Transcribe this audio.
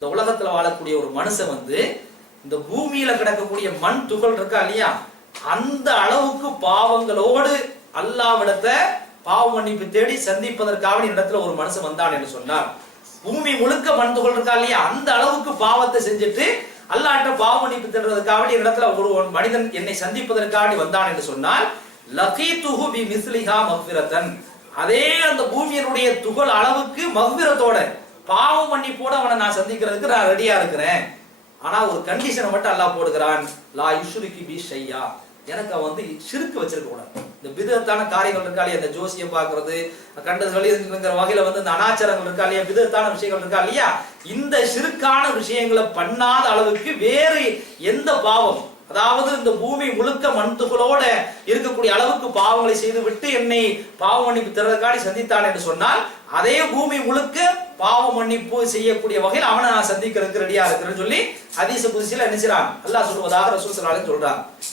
இந்த உலகத்துல வாழக்கூடிய ஒரு மனுஷன் இந்த பூமியில கிடக்கக்கூடிய மண் துகள் இருக்கா இல்லையா, அந்த அளவுக்கு பாவங்களோடு அல்லாஹ்விடத்தை பாவ மன்னிப்பு தேடி சந்திப்பதற்காக இடத்துல ஒரு மனுஷன் வந்தான் என்று சொன்னார். பூமி முழுக்க மண் துகள் இருக்கா இல்லையா, அந்த அளவுக்கு பாவத்தை செஞ்சுட்டு அல்லாஹ்ட்ட பாவ மன்னிப்பு தேடுறதுக்காக இடத்துல ஒரு மனிதன் என்னை சந்திப்பதற்காக வந்தான் என்று சொன்னால், லகீதுஹு பி மிஸ்லிஹா மக்ஃபிரத்தன், அதே அந்த பூமியினுடைய துகள் அளவுக்கு மக்ஃபிரத்தோட பாவ மன்னிப்போட அவனை நான் சந்திக்கிறதுக்கு நான் ரெடியா இருக்கிறேன். ஆனா ஒரு கண்டிஷனை மட்டும் அல்லாஹ் போடுகிறான், லா யுஷ்ரிகு பி ஷையா, எனக்கு அவன் ஷிர்க் வச்சிருக்க கூடாது. இந்த பிதத்தான காரியங்கள் இருக்கா இல்லையா, இந்த ஜோசியம் பார்க்கறது, கண்டதுகளில் இருக்கிற வகையில இந்த அனாச்சாரங்கள் இருக்கா இல்லையா, பிதத்தான விஷயங்கள் இருக்கா இல்லையா, இந்த ஷிர்க்கான விஷயங்களை பண்ணாத அளவுக்கு வேறு எந்த பாவம், அதாவது இந்த பூமி முழுக்க மண்துகளோட இருக்கக்கூடிய அளவுக்கு பாவங்களை செய்து விட்டு என்னை பாவ மன்னிப்பு தருவதற்காக சந்தித்தான் என்று சொன்னால், அதே பூமி முழுக்க பாவ மன்னிப்பு செய்யக்கூடிய வகையில் அவனை நான் சந்திக்கிறதுக்கு ரெடியா இருக்கிறேன்னு சொல்லி ஹதீஸ் குத்ஸில என்ன செய்றான், அல்லாஹ் சொல்வதாக ரசூல் ஸல்லல்லாஹு அலைஹி வஸல்லம் சொல்றான்.